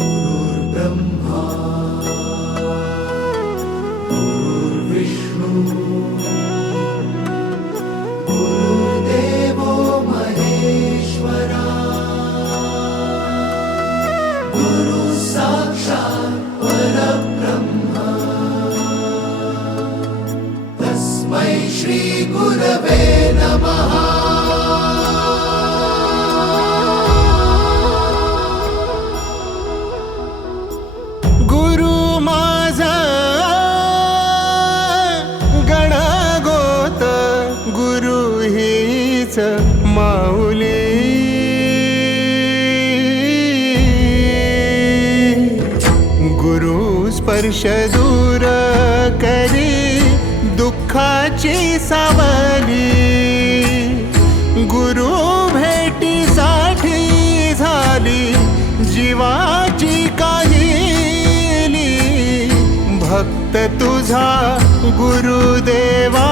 गुरुर्ब्रह्मा गुरुर्विष्णू गुरुर्देवो महेश्वरा गुरु साक्षात् परब्रह्म तस्मै श्री गुरवे नमः। गुरु माझा गणगोत गुरु हीच माऊली गुरु स्पर्श दूर करी दुःखाची सावली गुरु भेटीसाठी झाली जीवाची काहिली भक्त तुझा गुरुदेवा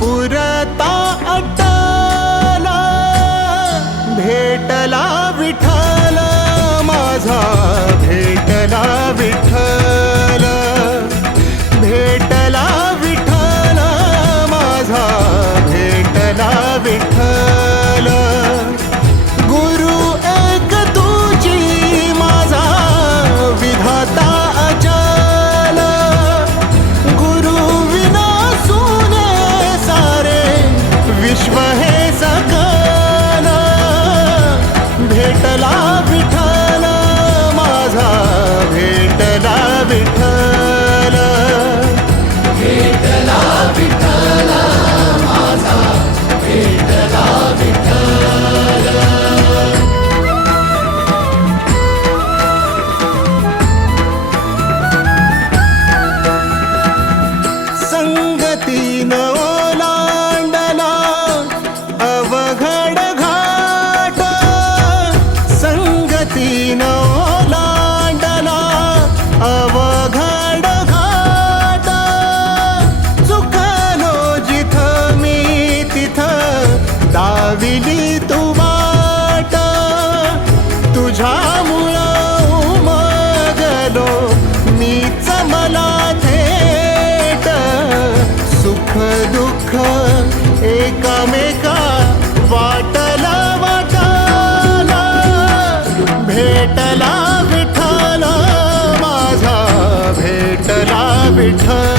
पुरता अट्टला भेटला विठ्ठल माझा भेटला विठ्ठल भेटला विठ्ठल माझा भेटला विठ्ठल गुरु एक तुझी माझा विधाता अचल गुरु विना सुने सारे विश्व हे सकल भेटला विठ्ठल माझा भेटला विठ्ठल भेटला विठ्ठल माझा भेटला विठ्ठल। संगतीन ओलांडला अवघड घाट संगतीन ओलांडला अवघड घाट चुकलो जिथं मी तिथं दाविली तू वाट तुझ्यामुळं उमगलो मीच मला थेट सुख दुःख एकामेका वाटला वाटला भेटला विठ्ठल माझा भेटला विठ्ठल